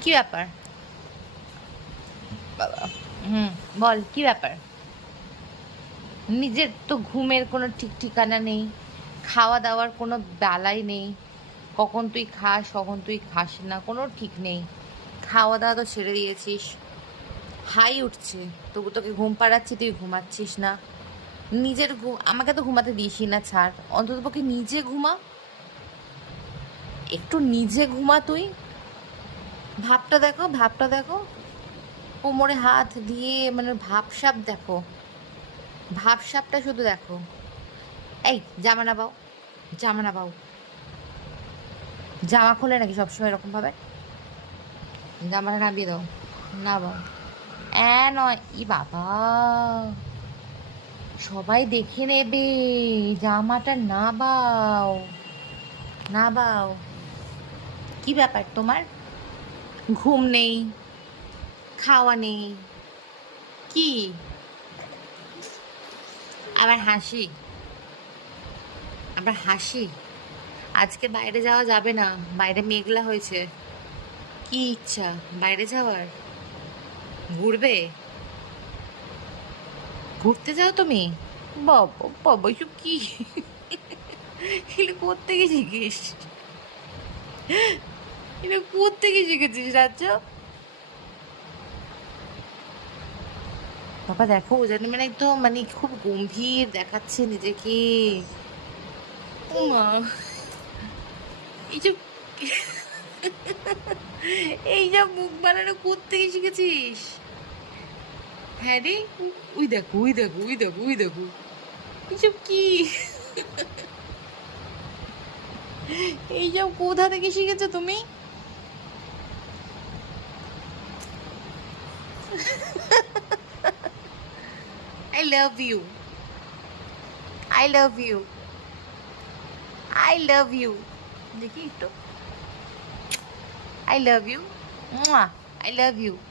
কি ব্যাপার বাবা? বল কি ব্যাপার? নিজের তো ঘুমের কোনো ঠিক ঠিকানা নেই, খাওয়া দাওয়ার কোনো বেলাই নেই। কখন তুই খাস, কখন তুই খাস না, কোনো ঠিক নেই। খাওয়া দাওয়া তো ছেড়ে দিয়েছিস, হাই উঠছে, তবু তোকে ঘুম পাড়াচ্ছি, তুই ঘুমাচ্ছিস না। নিজের ঘুম আমাকে তো ঘুমাতে দিসই না, ছাড়, অন্ততপক্ষে নিজে ঘুমা, একটু নিজে ঘুমা তুই। ভাবটা দেখো, ভাবটা দেখো, কোমরে হাত দিয়ে মানে ভাবসাব দেখো, ভাবসাবটা শুধু দেখো। এই জামা নামাও, জামা নামাও। জামা খোলে নাকি সবসময় এরকম ভাবে? জামাটা নামিয়ে দাও, নামাও। নয়, ই বাবা, সবাই দেখে নেবে, জামাটা নামাও, নামাও। কি ব্যাপার তোমার? ঘুম নেই, খাওয়া নেই, কি আবার হাসি, আবার হাসি? আজকে বাইরে যাওয়া যাবে না, বাইরে মেঘলা হয়েছে। কি ইচ্ছা বাইরে যাওয়ার? ঘুরবে? ঘুরতে যাও তুমি? বাবা বাবা, এসব কি? এগুলো কোত্থেকে শিখিস? এগুলো কোত্থেকে শিখেছিস রাজ্য? বাবা দেখো, ও জানি মানে একদম মানে খুব গম্ভীর দেখাচ্ছে নিজেকে। উমা, এইসব এইসব মুখ বানানো কোত্থেকে শিখেছিস? হ্যাঁ রে, ওই দেখো, ওই দেখো, ওই দেখো, ওই দেখো, এইসব কি? এইসব কোথা থেকে শিখেছো তুমি? I love you, I love you, I love you. দেখি একটু, I love you, I love you.